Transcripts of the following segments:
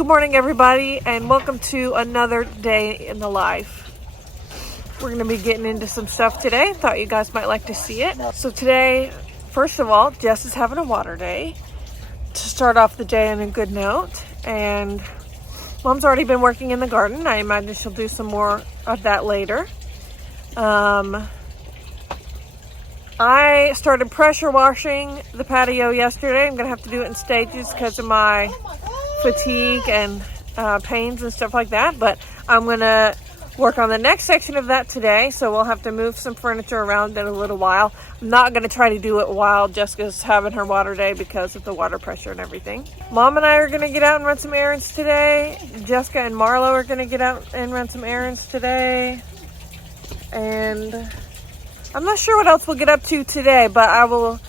Good morning, everybody, and welcome to another day in the life. We're going to be getting into some stuff today. Thought you guys might like to see it. So today, first of all, Jess is having a water day to start off the day on a good note. And Mom's already been working in the garden. I imagine she'll do some more of that later. I started pressure washing the patio yesterday. I'm going to have to do it in stages because of my fatigue and pains and stuff like that. But I'm going to work on the next section of that today. So we'll have to move some furniture around in a little while. I'm not going to try to do it while Jessica's having her water day because of the water pressure and everything. Mom and I are going to get out and run some errands today. Jessica and Marlo are going to get out and run some errands today. And I'm not sure what else we'll get up to today, but I will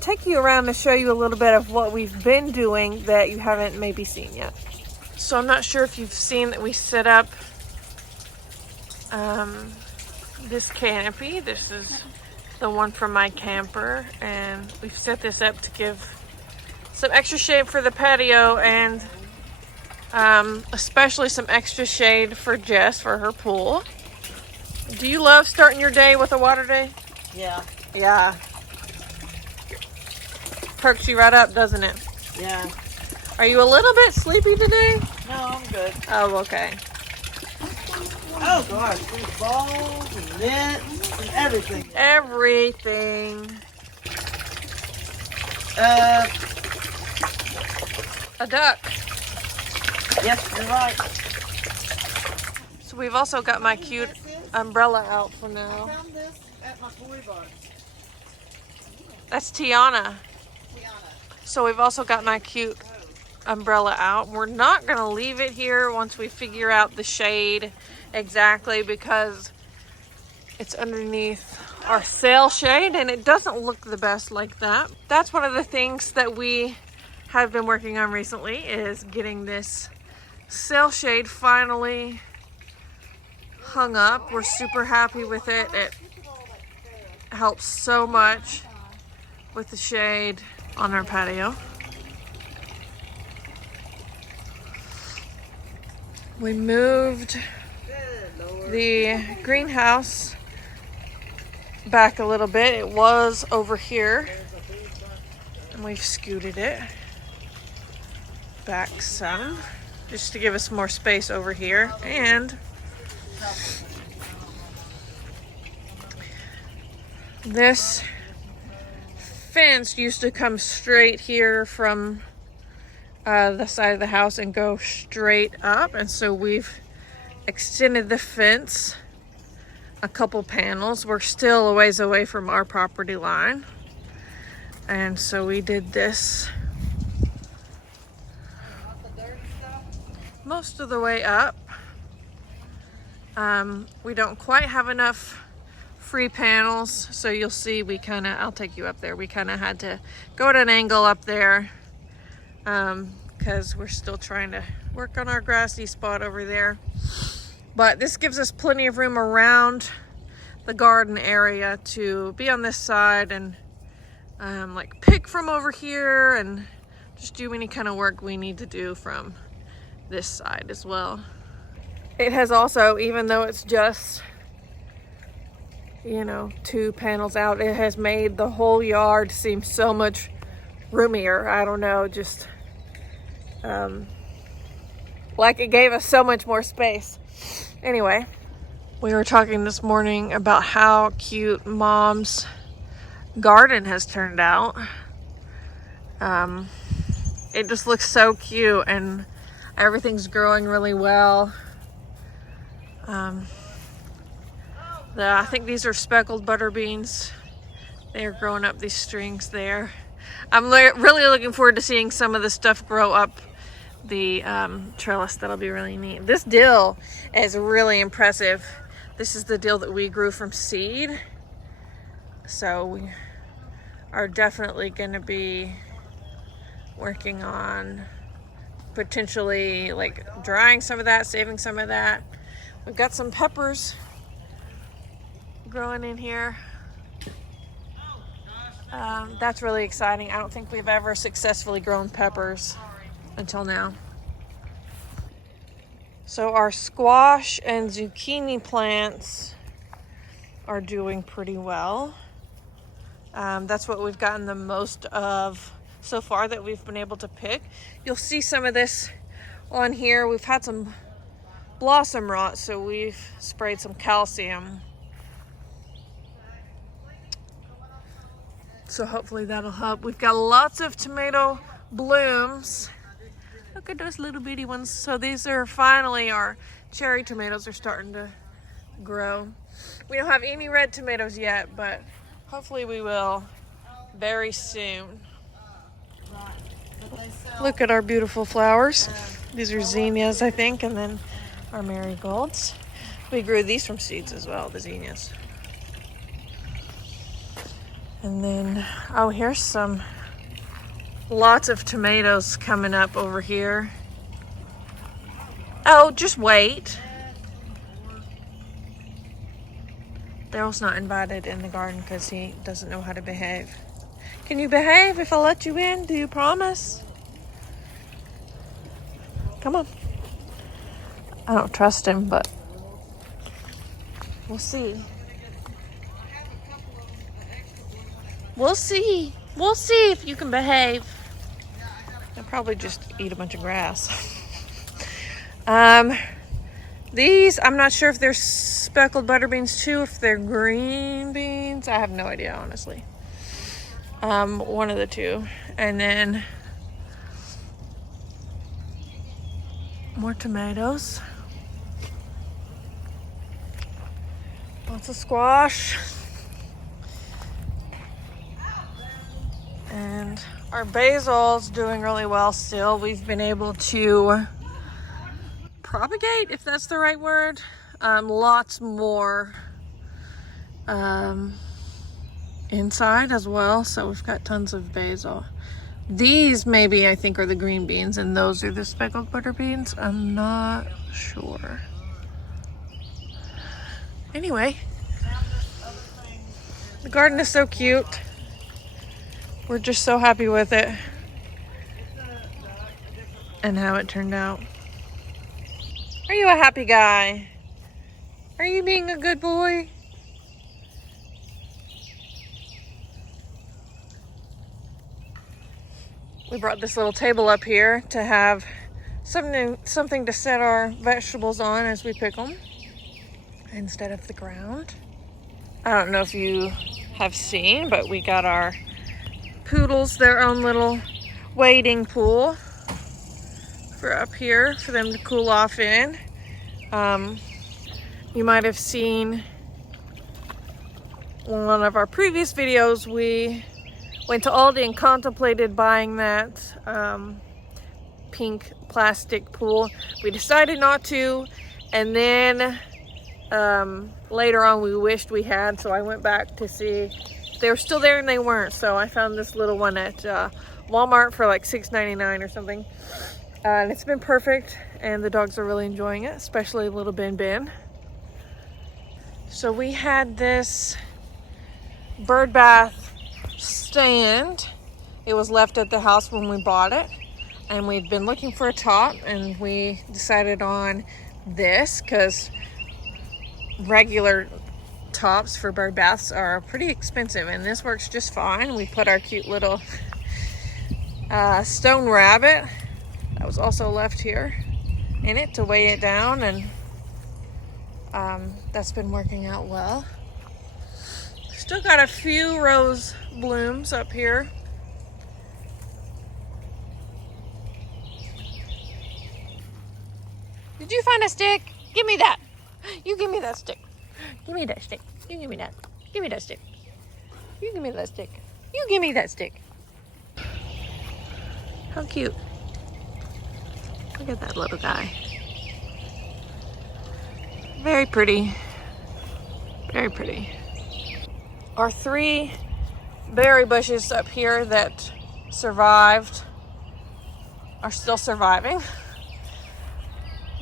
take you around to show you a little bit of what we've been doing that you haven't maybe seen yet. So I'm not sure if you've seen that we set up this canopy. This is the one from my camper, and we've set this up to give some extra shade for the patio and especially some extra shade for Jess for her pool. Do you love starting your day with a water day? Yeah. Yeah. Perks you right up, doesn't it? Yeah. Are you a little bit sleepy today? No, I'm good. Oh, okay. Oh gosh, there's balls and nets and everything. Everything. A duck. Yes, you're right. So we've also got my cute umbrella out for now. I found this at my toy box. That's Tiana. So we've also got my cute umbrella out. We're not going to leave it here once we figure out the shade exactly because it's underneath our sail shade and it doesn't look the best like that. That's one of the things that we have been working on recently is getting this sail shade finally hung up. We're super happy with it. It helps so much with the shade on our patio. We moved the greenhouse back a little bit. It was over here and we've scooted it back some just to give us more space over here. And this fence used to come straight here from the side of the house and go straight up, and so we've extended the fence a couple panels. We're still a ways away from our property line, and so we did this most of the way up. We don't quite have enough free panels, so you'll see I'll take you up there. We kind of had to go at an angle up there because we're still trying to work on our grassy spot over there. But this gives us plenty of room around the garden area to be on this side and like pick from over here and just do any kind of work we need to do from this side as well. It has also, even though it's just, you know, 2 panels out, it has made the whole yard seem so much roomier. I don't know, just like it gave us so much more space. Anyway, we were talking this morning about how cute Mom's garden has turned out. It just looks so cute and everything's growing really well. I think these are speckled butter beans. They are growing up these strings there. I'm really looking forward to seeing some of the stuff grow up the trellis. That'll be really neat. This dill is really impressive. This is the dill that we grew from seed. So we are definitely going to be working on potentially like drying some of that, saving some of that. We've got some peppers growing in here. That's really exciting. I don't think we've ever successfully grown peppers until now. So our squash and zucchini plants are doing pretty well. That's what we've gotten the most of so far that we've been able to pick. You'll see some of this on here. We've had some blossom rot, so we've sprayed some calcium. So hopefully that'll help. We've got lots of tomato blooms. Look at those little bitty ones. So these are finally, our cherry tomatoes are starting to grow. We don't have any red tomatoes yet, but hopefully we will very soon. Look at our beautiful flowers. These are zinnias, I think, and then our marigolds. We grew these from seeds as well, the zinnias. And then, oh, here's lots of tomatoes coming up over here. Oh, just wait. Daryl's not invited in the garden because he doesn't know how to behave. Can you behave if I let you in? Do you promise? Come on. I don't trust him, but we'll see. We'll see. We'll see if you can behave. They'll probably just eat a bunch of grass. These, I'm not sure if they're speckled butter beans too, if they're green beans. I have no idea, honestly. One of the two. And then more tomatoes. Lots of squash. And our basil's doing really well still. We've been able to propagate, if that's the right word. Lots more inside as well. So we've got tons of basil. These maybe I think are the green beans and those are the speckled butter beans. I'm not sure. Anyway, the garden is so cute. We're just so happy with it and how it turned out. Are you a happy guy? Are you being a good boy? We brought this little table up here to have something to set our vegetables on as we pick them instead of the ground. I don't know if you have seen, but we got our poodles their own little wading pool for up here for them to cool off in. You might have seen one of our previous videos. We went to Aldi and contemplated buying that pink plastic pool. We decided not to, and then later on we wished we had, so I went back to see they were still there and they weren't. So I found this little one at Walmart for like $6.99 or something. And it's been perfect and the dogs are really enjoying it, especially little Ben. So we had this bird bath stand. It was left at the house when we bought it. And we'd been looking for a top and we decided on this because regular tops for bird baths are pretty expensive and this works just fine. We put our cute little stone rabbit that was also left here in it to weigh it down, and that's been working out well. Still got a few rose blooms up here. Did you find a stick? Give me that. You give me that stick. Give me that stick. You give me that. Give me that stick. You give me that stick. You give me that stick. How cute. Look at that little guy. Very pretty. Very pretty. Our 3 berry bushes up here that survived are still surviving.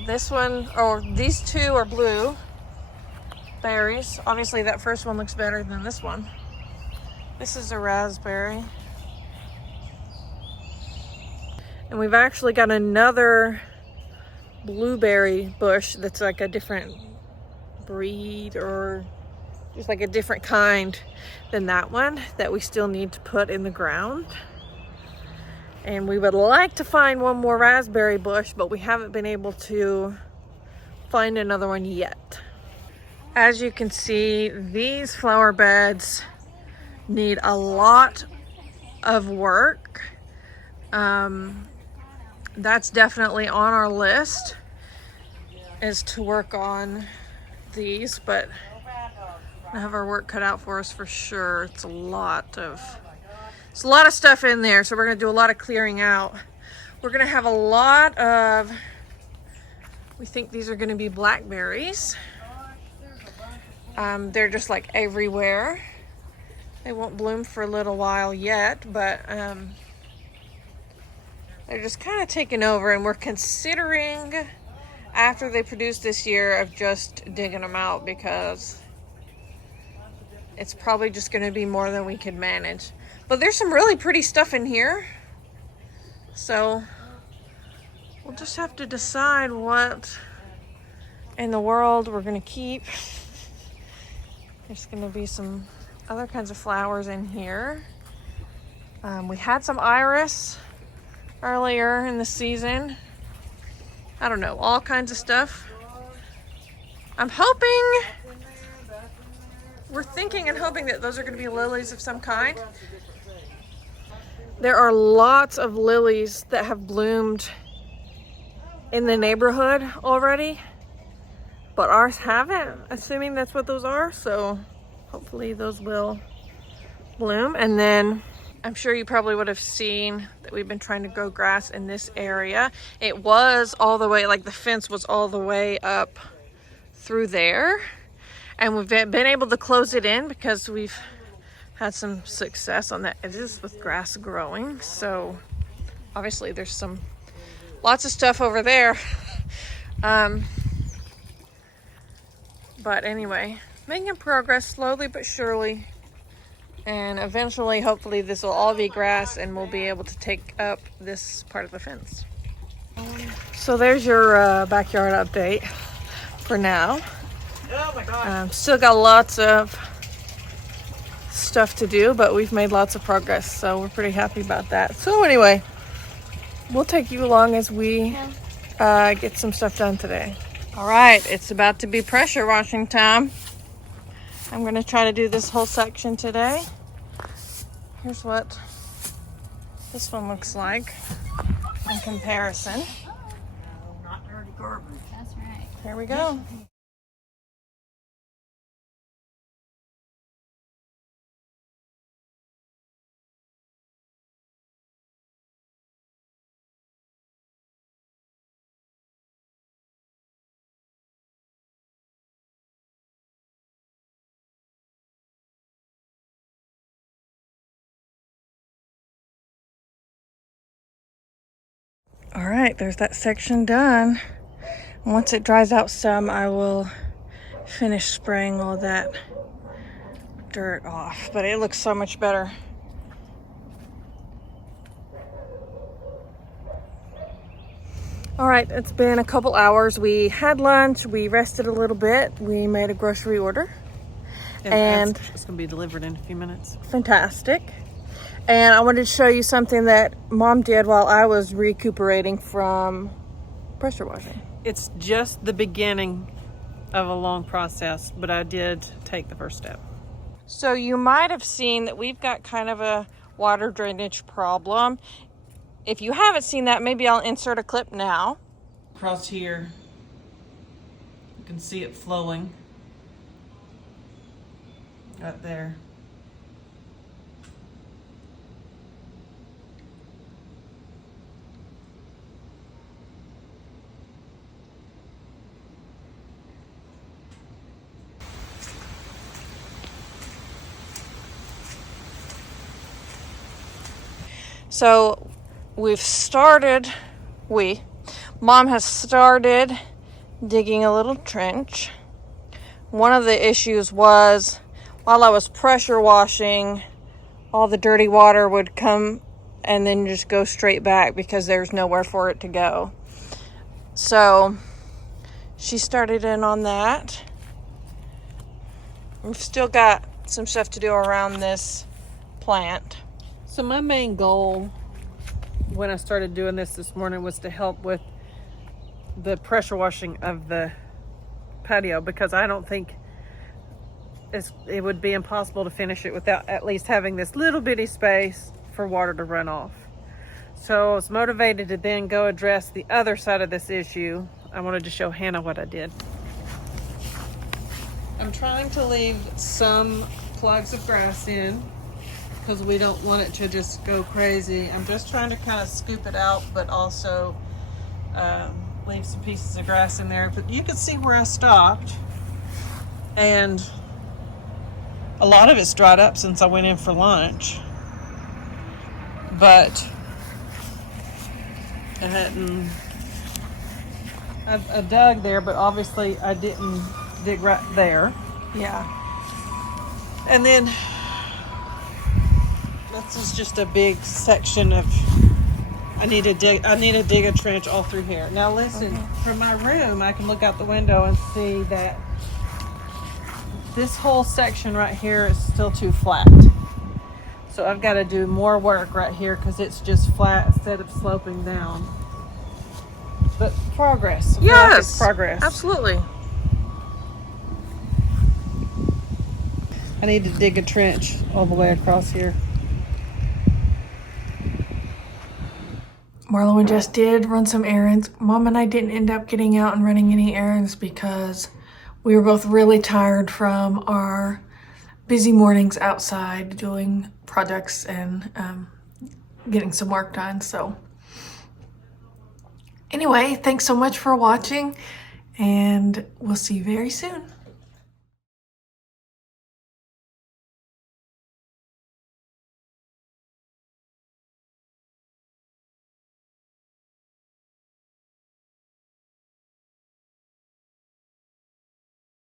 This one, or these 2 are blue berries. Obviously that first one looks better than this one. This is a raspberry. And we've actually got another blueberry bush that's like a different breed or just like a different kind than that one that we still need to put in the ground. And we would like to find one more raspberry bush, but we haven't been able to find another one yet. As you can see, these flower beds need a lot of work. That's definitely on our list, is to work on these, but we have our work cut out for us for sure. It's a lot of stuff in there, so we're gonna do a lot of clearing out. We're gonna have a lot of, we think these are gonna be blackberries. They're just like everywhere. They won't bloom for a little while yet, but they're just kind of taking over, and we're considering after they produce this year of just digging them out, because it's probably just going to be more than we can manage. But there's some really pretty stuff in here, so we'll just have to decide what in the world we're going to keep. There's going to be some other kinds of flowers in here. We had some iris earlier in the season. I don't know, all kinds of stuff. I'm hoping, we're thinking and hoping that those are going to be lilies of some kind. There are lots of lilies that have bloomed in the neighborhood already, but ours haven't, assuming that's what those are. So hopefully those will bloom. And then I'm sure you probably would have seen that we've been trying to grow grass in this area. It was all the way, like the fence was all the way up through there. And we've been able to close it in because we've had some success on the edges with grass growing. So obviously there's lots of stuff over there. But anyway, making progress slowly but surely. And eventually, hopefully, this will all be grass and we'll be able to take up this part of the fence. So there's your backyard update for now. Oh my God. Still got lots of stuff to do, but we've made lots of progress, so we're pretty happy about that. So anyway, we'll take you along as we get some stuff done today. All right, it's about to be pressure washing time. I'm going to try to do this whole section today. Here's what this one looks like in comparison. Not dirty garbage. That's right. Here we go. All right, there's that section done. Once it dries out some, I will finish spraying all that dirt off, but it looks so much better. All right, it's been a couple hours. We had lunch, we rested a little bit, we made a grocery order. And it's gonna be delivered in a few minutes. Fantastic. And I wanted to show you something that Mom did while I was recuperating from pressure washing. It's just the beginning of a long process, but I did take the first step. So you might have seen that we've got kind of a water drainage problem. If you haven't seen that, maybe I'll insert a clip now. Across here, you can see it flowing. Right there. So Mom has started digging a little trench. One of the issues was while I was pressure washing, all the dirty water would come and then just go straight back because there's nowhere for it to go. So she started in on that. We've still got some stuff to do around this plant. So my main goal when I started doing this morning was to help with the pressure washing of the patio, because I don't think it would be impossible to finish it without at least having this little bitty space for water to run off. So I was motivated to then go address the other side of this issue. I wanted to show Hannah what I did. I'm trying to leave some plugs of grass in because we don't want it to just go crazy. I'm just trying to kind of scoop it out, but also leave some pieces of grass in there. But you can see where I stopped, and a lot of it's dried up since I went in for lunch. But I dug there, but obviously I didn't dig right there. Yeah. And then this is just a big section of I need to dig a trench all through here. Now listen, from my room I can look out the window and see that this whole section right here is still too flat. So I've got to do more work right here because it's just flat instead of sloping down. But progress. I feel like it's progress. Absolutely. I need to dig a trench all the way across here. Marlo and Jess did run some errands. Mom and I didn't end up getting out and running any errands because we were both really tired from our busy mornings outside doing projects and getting some work done. So anyway, thanks so much for watching, and we'll see you very soon.